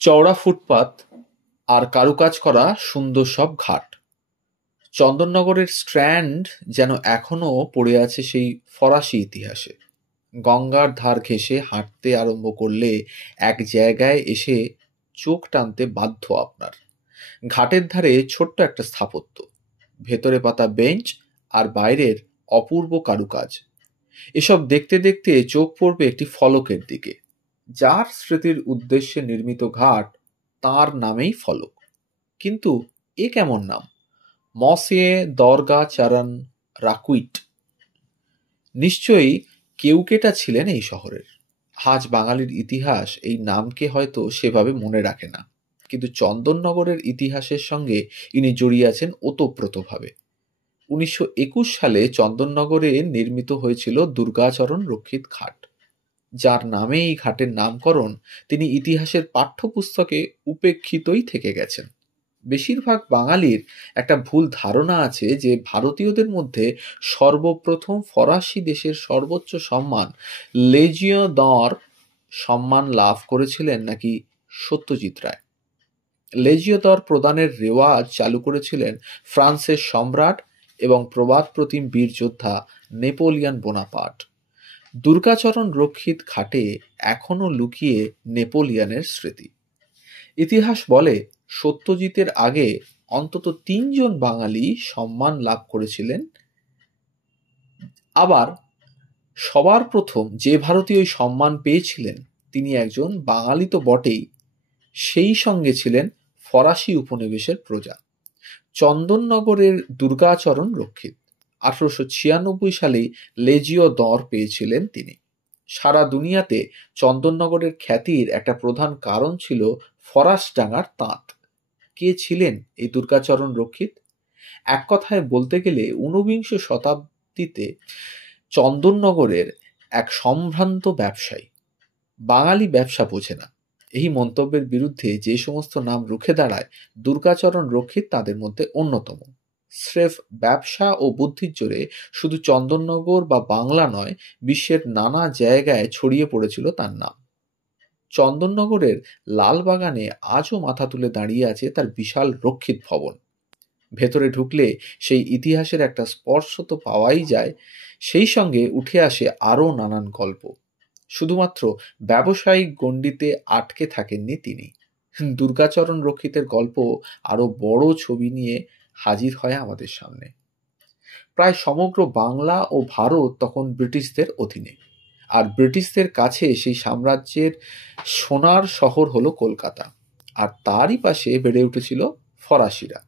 চওড়া ফুটপাত আর কারুকাজ করা সুন্দর সব ঘাট। চন্দননগরের স্ট্র্যান্ড যেন এখনো পড়ে আছে সেই ফরাসি ইতিহাসে। গঙ্গার ধার ঘেঁষে হাঁটতে আরম্ভ করলে এক জায়গায় এসে চোখ টানতে বাধ্য আপনার। ঘাটের ধারে ছোট্ট একটা স্থাপত্য, ভেতরে পাতা বেঞ্চ আর বাইরের অপূর্ব কারুকাজ। এসব দেখতে দেখতে চোখ পড়বে একটি ফলকের দিকে। যার স্মৃতির উদ্দেশ্যে নির্মিত ঘাট, তার নামেই ফলক। কিন্তু এ কেমন নাম? মসিয়ে দরগা চারণ রাকুইট। নিশ্চয়ই কেউকেটা ছিলেন এই শহরের। আজ বাঙালির ইতিহাস এই নামকে হয়তো সেভাবে মনে রাখে না, কিন্তু চন্দননগরের ইতিহাসের সঙ্গে ইনি জড়িয়ে আছেন ওতপ্রোতভাবে। 1921 সালে চন্দননগরে নির্মিত হয়েছিল দুর্গাচরণ রক্ষিত ঘাট। যার নামে এই ঘাটের নামকরণ, তিনি ইতিহাসের পাঠ্যপুস্তকে উপেক্ষিতই থেকে গেছেন। বেশিরভাগ বাঙালির একটা ভুল ধারণা আছে যে ভারতীয়দের মধ্যে সর্বপ্রথম ফরাসি দেশের সর্বোচ্চ সম্মান লেজিয়ঁ দর সম্মান লাভ করেছিলেন নাকি সত্যজিৎ রায়। লেজিয়ঁ দর প্রদানের রেওয়াজ চালু করেছিলেন ফ্রান্সের সম্রাট এবং প্রবাদপ্রতিম বীর যোদ্ধা নেপোলিয়ন বোনাপার্ট। দুর্গাচরণ রক্ষিত ঘাটে এখনো লুকিয়ে নেপোলিয়নের স্মৃতি। ইতিহাস বলে সত্যজিতের আগে অন্তত 3 জন বাঙালি সম্মান লাভ করেছিলেন। আবার সবার প্রথম যে ভারতীয় সম্মান পেয়েছিলেন তিনি একজন বাঙালি তো বটেই, সেই সঙ্গে ছিলেন ফরাসি উপনিবেশের প্রজা। চন্দননগরের দুর্গাচরণ রক্ষিত 1896 সালেই লেজিয়ঁ দর পেয়েছিলেন তিনি। সারা দুনিয়াতে চন্দননগরের খ্যাতির একটা প্রধান কারণ ছিল ফরাসডাঙ্গার তাঁত। কে ছিলেন এই দুর্গাচরণ রক্ষিত? এক কথায় বলতে গেলে 19বিংশ শতাব্দীতে চন্দননগরের এক সম্ভ্রান্ত ব্যবসায়ী। বাঙালি ব্যবসা বোঝে না, এই মন্তব্যের বিরুদ্ধে যে সমস্ত নাম রুখে দাঁড়ায়, দুর্গাচরণ রক্ষিত তাদের মধ্যে অন্যতম। স্রেফ ব্যবসা ও বুদ্ধির জোরে শুধু চন্দননগর বা বাংলা নয়, বিশ্বের নানা জায়গায় ছড়িয়ে পড়েছিল তার নাম। চন্দননগরের লালবাগানে আজও মাথা তুলে দাঁড়িয়ে আছে তার বিশাল রক্ষিত ভবন। ভেতরে ঢুকলে সেই ইতিহাসের একটা স্পর্শ তো পাওয়াই যায়, সেই সঙ্গে উঠে আসে আরও নানান গল্প। শুধুমাত্র ব্যবসায়িক গণ্ডিতে আটকে থাকেননি তিনি। দুর্গাচরণ রক্ষিতের গল্প আরও বড় ছবি নিয়ে হাজির হয় আমাদের সামনে। প্রায় সমগ্র বাংলা ও ভারত তখন ব্রিটিশদের অধীনে, আর ব্রিটিশদের কাছে সেই সাম্রাজ্যের সোনার শহর হলো কলকাতা, আর তারই পাশে বেড়ে উঠেছিল ফরাসিরা।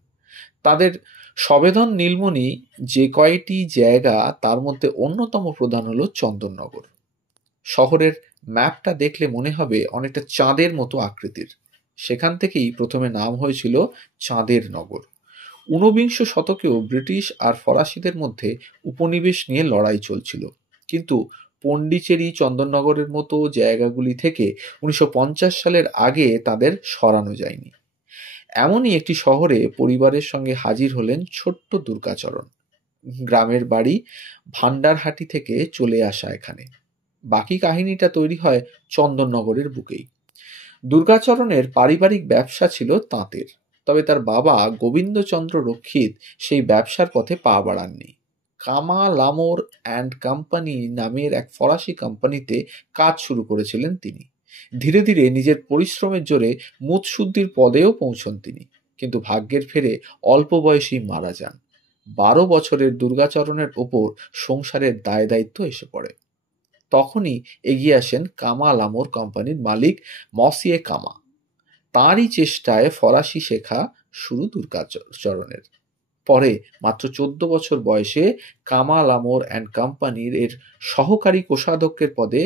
তাদের সবেদন নীলমণি যে কয়টি জায়গা, তার মধ্যে অন্যতম প্রধান হলো চন্দননগর। শহরের ম্যাপটা দেখলে মনে হবে অনেকটা চাঁদের মতো আকৃতির। সেখান থেকেই প্রথমে নাম হয়েছিল চাঁদের নগর। 19বিংশ শতকেও ব্রিটিশ আর ফরাসিদের মধ্যে উপনিবেশ নিয়ে লড়াই চলছিল, কিন্তু পন্ডিচেরি, চন্দননগরের মতো জায়গাগুলি থেকে 1950 সালের আগে তাদের সরানো যায়নি। এমনই একটি শহরে পরিবারের সঙ্গে হাজির হলেন ছোট্ট দুর্গাচরণ। গ্রামের বাড়ি ভান্ডারহাটি থেকে চলে আসা এখানে। বাকি কাহিনীটা তৈরি হয় চন্দননগরের বুকেই। দুর্গাচরণের পারিবারিক ব্যবসা ছিল তাঁতের, তবে তার বাবা গোবিন্দচন্দ্র রক্ষিত সেই ব্যবসার পথে পা বাড়াননি। কামা লামোর অ্যান্ড কোম্পানি নামের এক ফরাসি কোম্পানিতে কাজ শুরু করেছিলেন তিনি। ধীরে ধীরে নিজের পরিশ্রমের জোরে মুৎসুদ্দির পদেও পৌঁছন তিনি, কিন্তু ভাগ্যের ফেরে অল্প বয়সেই মারা যান। 12 বছরের দুর্গাচরণের ওপর সংসারের দায় দায়িত্ব এসে পড়ে। তখনই এগিয়ে আসেন কামা লামোর কোম্পানির মালিক মসিয়ে কামা। তাঁরই চেষ্টায় ফরাসি শেখা শুরু দুর্গাচরণের। পরে মাত্র 14 বছর বয়সে কামা লামোর অ্যান্ড কোম্পানির এর সহকারী কোষাধ্যক্ষের পদে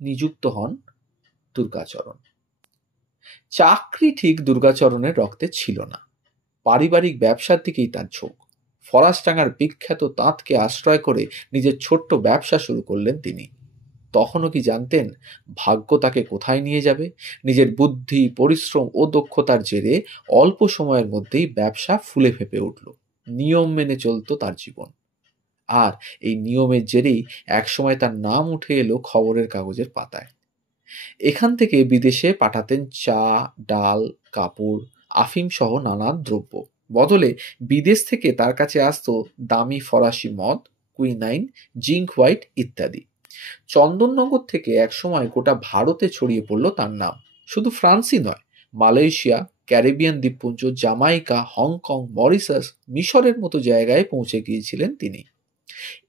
নিযুক্ত হন দুর্গাচরণ। চাকরি ঠিক দুর্গাচরণের রক্তে ছিল না, পারিবারিক ব্যবসার দিকেই তার ঝোঁক। ফরাসডাঙ্গার বিখ্যাত তাঁতকে আশ্রয় করে নিজের ছোট্ট ব্যবসা শুরু করলেন তিনি। তখনও কি জানতেন ভাগ্য তাকে কোথায় নিয়ে যাবে? নিজের বুদ্ধি, পরিশ্রম ও দক্ষতার জেরে অল্প সময়ের মধ্যেই ব্যবসা ফুলে ফেঁপে উঠল। নিয়ম মেনে চলত তার জীবন, আর এই নিয়মের জেরেই একসময় তার নাম উঠে এলো খবরের কাগজের পাতায়। এখান থেকে বিদেশে পাঠাতেন চা, ডাল, কাপড়, আফিম সহ নানা দ্রব্য। বদলে বিদেশ থেকে তার কাছে আসতো দামি ফরাসি মদ, কুইনাইন, জিঙ্ক হোয়াইট ইত্যাদি। চন্দননগর থেকে একসময় গোটা ভারতে ছড়িয়ে পড়ল তার নাম। শুধু ফ্রান্সই নয়, মালয়েশিয়া, ক্যারিবিয়ান দ্বীপপুঞ্জ, জামাইকা, হংকং, মরিশাস, মিশরের মতো জায়গায় পৌঁছে গিয়েছিলেন তিনি।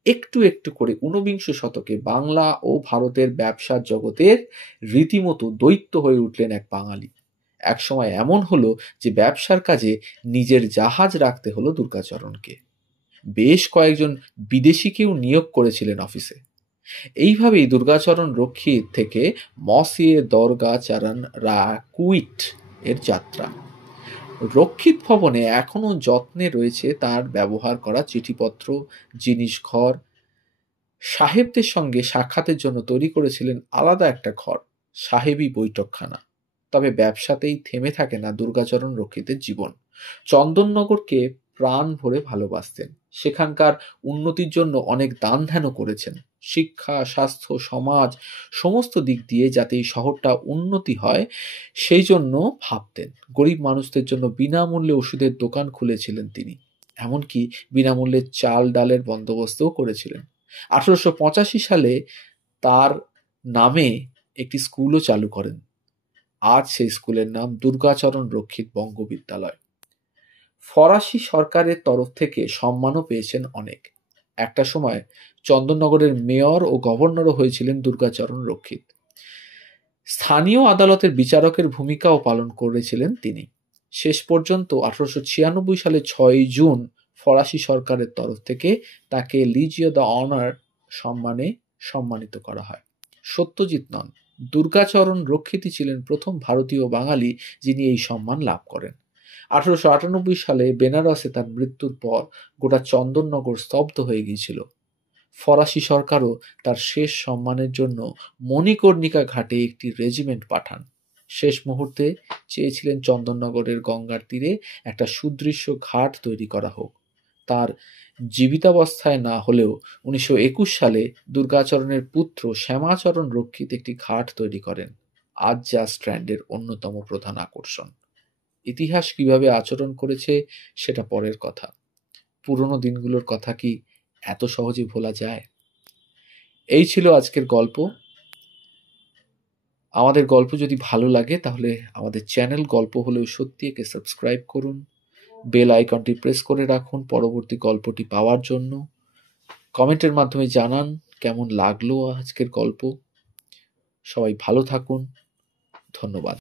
একটু একটু করে ঊনবিংশ শতকে বাংলা ও ভারতের ব্যবসার জগতের রীতিমতো দৈত্য হয়ে উঠলেন এক বাঙালি। একসময় এমন হলো যে ব্যবসার কাজে নিজের জাহাজ রাখতে হলো দুর্গাচরণকে। বেশ কয়েকজন বিদেশিকেও নিয়োগ করেছিলেন অফিসে। এইভাবেই দুর্গাচরণ রক্ষিত থেকে মসিয়ে দরগাচরণ রাকুইট এর যাত্রা। রক্ষিত ভবনে এখনো যত্নে রয়েছে তার ব্যবহার করা চিঠিপত্র, জিনিসঘর। সাহেবদের সঙ্গে সাক্ষাতের জন্য তৈরি করেছিলেন আলাদা একটা ঘর, সাহেবী বৈঠকখানা। তবে ব্যবসাতেই থেমে থাকে না দুর্গাচরণ রক্ষিতের জীবন। চন্দননগরকে প্রাণ ভরে ভালোবাসতেন। সেখানকার উন্নতির জন্য অনেক দান ধ্যানও করেছেন। শিক্ষা, স্বাস্থ্য, সমাজ সমস্ত দিক দিয়ে যাতে এই শহরটা উন্নতি হয় সেই জন্য ভাবতেন। গরিব মানুষদের জন্য বিনামূল্যে ওষুধের দোকান খুলেছিলেন তিনি। এমনকি বিনামূল্যে চাল ডালের বন্দোবস্তও করেছিলেন। 1885 সালে তার নামে একটি স্কুলও চালু করেন। আজ সেই স্কুলের নাম দুর্গাচরণ রক্ষিত বঙ্গ বিদ্যালয়। ফরাসি সরকারের তরফ থেকে সম্মানও পেয়েছেন অনেক। একটা সময় চন্দননগরের মেয়র ও গভর্নরও হয়েছিলেন দুর্গাচরণ রক্ষিত। স্থানীয় আদালতের বিচারকের ভূমিকাও পালন করেছিলেন তিনি। শেষ পর্যন্ত 1896 সালে 6 জুন ফরাসি সরকারের তরফ থেকে তাকে লিজিও দ্য অনার সম্মানে সম্মানিত করা হয়। সত্যজিৎ নন, দুর্গাচরণ রক্ষিতই ছিলেন প্রথম ভারতীয় বাঙালি যিনি এই সম্মান লাভ করেন। 1898 সালে বেনারসে তার মৃত্যুর পর গোটা চন্দননগর স্তব্ধ হয়ে গিয়েছিল। ফরাসি সরকারও তার শেষ সম্মানের জন্য মণিকর্ণিকা ঘাটে একটি রেজিমেন্ট পাঠান। শেষ মুহূর্তে চেয়েছিলেন চন্দননগরের গঙ্গার তীরে একটা সুদৃশ্য ঘাট তৈরি করা হোক। তার জীবিতাবস্থায় না হলেও 1921 সালে দুর্গাচরণের পুত্র শ্যামাচরণ রক্ষিত একটি ঘাট তৈরি করেন, আজ যা স্ট্র্যান্ডের অন্যতম প্রধান আকর্ষণ। ইতিহাস কিভাবে আচরণ করেছে সেটা পরের কথা। পুরনো দিনগুলোর কথা কি এত সহজে ভোলা যায়? এই ছিল আজকের গল্প। আমাদের গল্প যদি ভালো লাগে তাহলে আমাদের চ্যানেল গল্প হলেও সত্যি একে সাবস্ক্রাইব করুন, বেল আইকনটি প্রেস করে রাখুন পরবর্তী গল্পটি পাওয়ার জন্য। কমেন্টের মাধ্যমে জানান কেমন লাগলো আজকের গল্প। সবাই ভালো থাকুন। ধন্যবাদ।